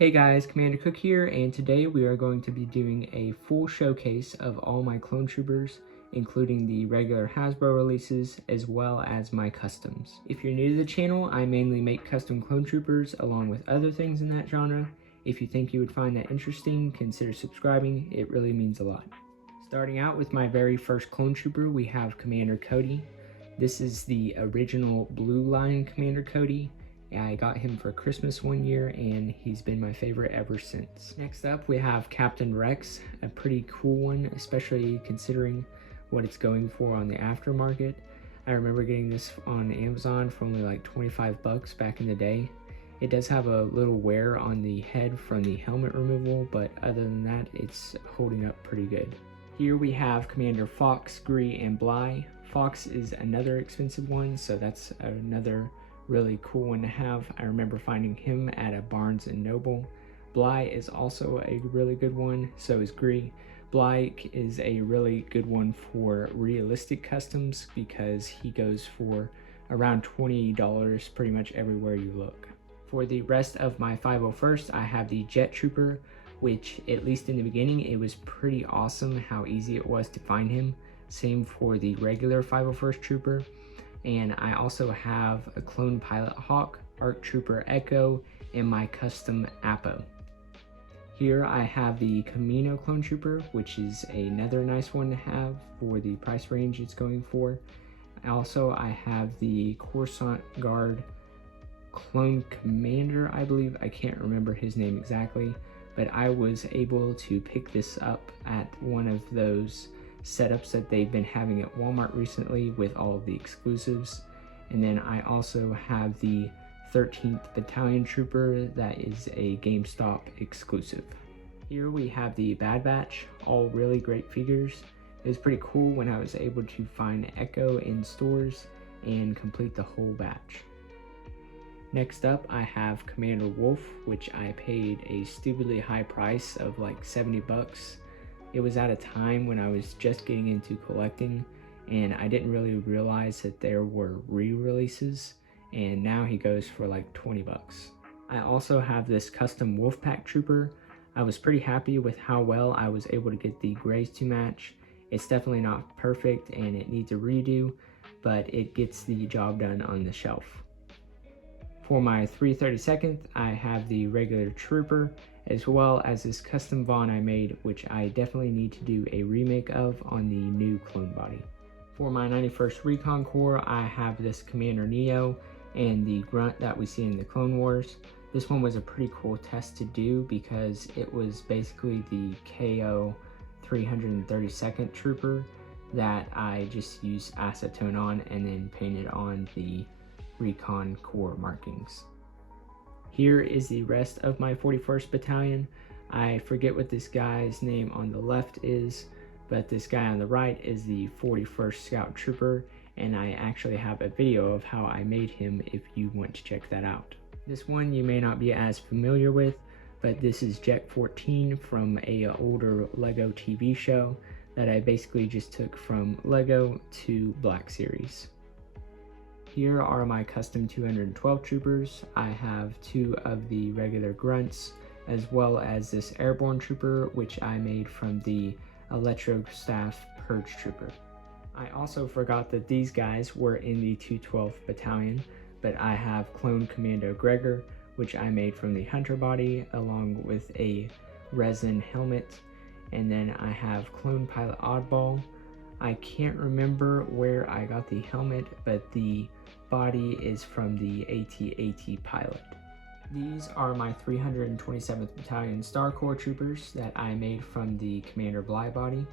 Hey guys, Commander Cook here, and today we are going to be doing a full showcase of all my clone troopers, including the regular Hasbro releases, as well as my customs. If you're new to the channel, I mainly make custom clone troopers along with other things in that genre. If you think you would find that interesting, consider subscribing, it really means a lot. Starting out with my very first clone trooper, we have Commander Cody. This is the original Blue Line Commander Cody. I got him for Christmas one year and he's been my favorite ever since. Next up we have Captain Rex, a pretty cool one, especially considering what it's going for on the aftermarket. I remember getting this on Amazon for only like 25 bucks back in the day. It does have a little wear on the head from the helmet removal, but other than that it's holding up pretty good. Here we have Commander Fox, Gree, and Bly. Fox is another expensive one, so that's another really cool one to have. I remember finding him at a Barnes & Noble. Bly is also a really good one, so is Gree. Bly is a really good one for realistic customs because he goes for around $20 pretty much everywhere you look. For the rest of my 501st, I have the Jet Trooper, which at least in the beginning, it was pretty awesome how easy it was to find him. Same for the regular 501st Trooper. And I also have a clone pilot Hawk, ARC Trooper Echo, and my custom Apo. Here I have the Camino Clone Trooper, which is another nice one to have for the price range it's going for. Also, I have the Coruscant Guard Clone Commander, I believe. I can't remember his name exactly, but I was able to pick this up at one of those setups that they've been having at Walmart recently with all of the exclusives. And then I also have the 13th Battalion Trooper that is a GameStop exclusive. Here we have the Bad Batch, all really great figures. It was pretty cool when I was able to find Echo in stores and complete the whole batch. Next up I have Commander Wolf, which I paid a stupidly high price of like 70 bucks. It was at a time when I was just getting into collecting and I didn't really realize that there were re-releases, and now he goes for like 20 bucks. I also have this custom Wolfpack Trooper. I was pretty happy with how well I was able to get the grays to match. It's definitely not perfect and it needs a redo, but it gets the job done on the shelf. For my 332nd, I have the regular Trooper, as well as this custom Vaughn I made, which I definitely need to do a remake of on the new clone body. For my 91st Recon Corps, I have this Commander Neo and the Grunt that we see in the Clone Wars. This one was a pretty cool test to do because it was basically the KO 332nd Trooper that I just used acetone on and then painted on the Recon Corps markings. Here is the rest of my 41st Battalion. I forget what this guy's name on the left is, but this guy on the right is the 41st Scout Trooper, and I actually have a video of how I made him if you want to check that out. This one you may not be as familiar with, but this is Jet 14 from a older Lego TV show that I basically just took from Lego to Black Series. Here are my custom 212 troopers. I have two of the regular grunts, as well as this airborne trooper, which I made from the Electro Staff Purge Trooper. I also forgot that these guys were in the 212th Battalion, but I have Clone Commando Gregor, which I made from the Hunter body, along with a resin helmet. And then I have Clone Pilot Oddball. I can't remember where I got the helmet, but the body is from the AT-AT pilot. These are my 327th Battalion Star Corps troopers that I made from the Commander Bly body,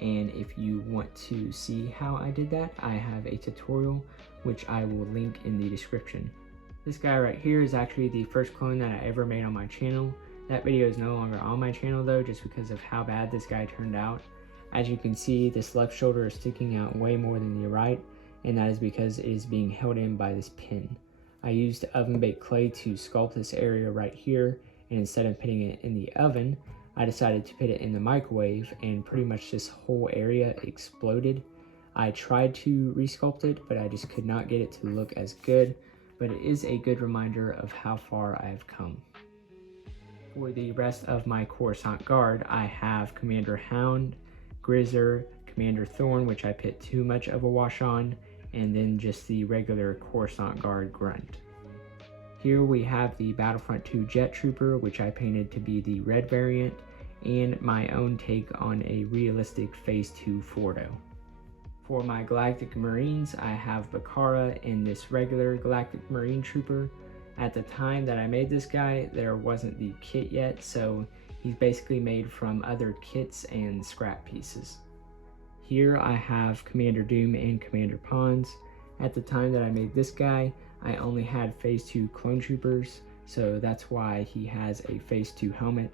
and if you want to see how I did that, I have a tutorial which I will link in the description. This guy right here is actually the first clone that I ever made on my channel. That video is no longer on my channel though, just because of how bad this guy turned out. As you can see, this left shoulder is sticking out way more than the right, and that is because it is being held in by this pin. I used oven baked clay to sculpt this area right here, and instead of putting it in the oven, I decided to put it in the microwave, and pretty much this whole area exploded. I tried to resculpt it, but I just could not get it to look as good, but it is a good reminder of how far I've come. For the rest of my Coruscant Guard, I have Commander Hound, Grizzer, Commander Thorn, which I put too much of a wash on, and then just the regular Coruscant Guard Grunt. Here we have the Battlefront 2 Jet Trooper, which I painted to be the red variant, and my own take on a realistic Phase 2 Fordo. For my Galactic Marines, I have Bakara and this regular Galactic Marine Trooper. At the time that I made this guy, there wasn't the kit yet, so he's basically made from other kits and scrap pieces. Here I have Commander Doom and Commander Pons. At the time that I made this guy, I only had Phase 2 Clone Troopers, so that's why he has a Phase 2 helmet,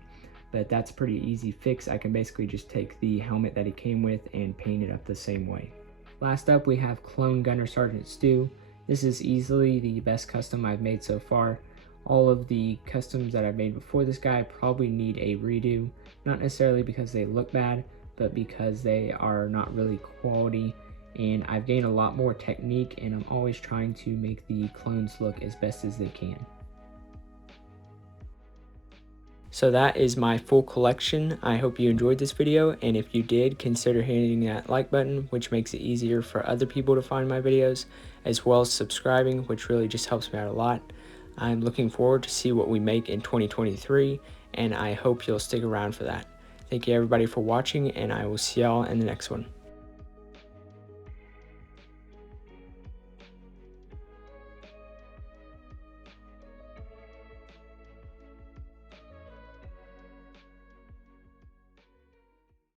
but that's a pretty easy fix. I can basically just take the helmet that he came with and paint it up the same way. Last up, we have Clone Gunner Sergeant Stu. This is easily the best custom I've made so far. All of the customs that I've made before this guy probably need a redo, not necessarily because they look bad, but because they are not really quality, and I've gained a lot more technique, and I'm always trying to make the clones look as best as they can. So that is my full collection. I hope you enjoyed this video, and if you did, consider hitting that like button, which makes it easier for other people to find my videos, as well as subscribing, which really just helps me out a lot. I'm looking forward to see what we make in 2023, and I hope you'll stick around for that. Thank you everybody for watching, and I will see y'all in the next one.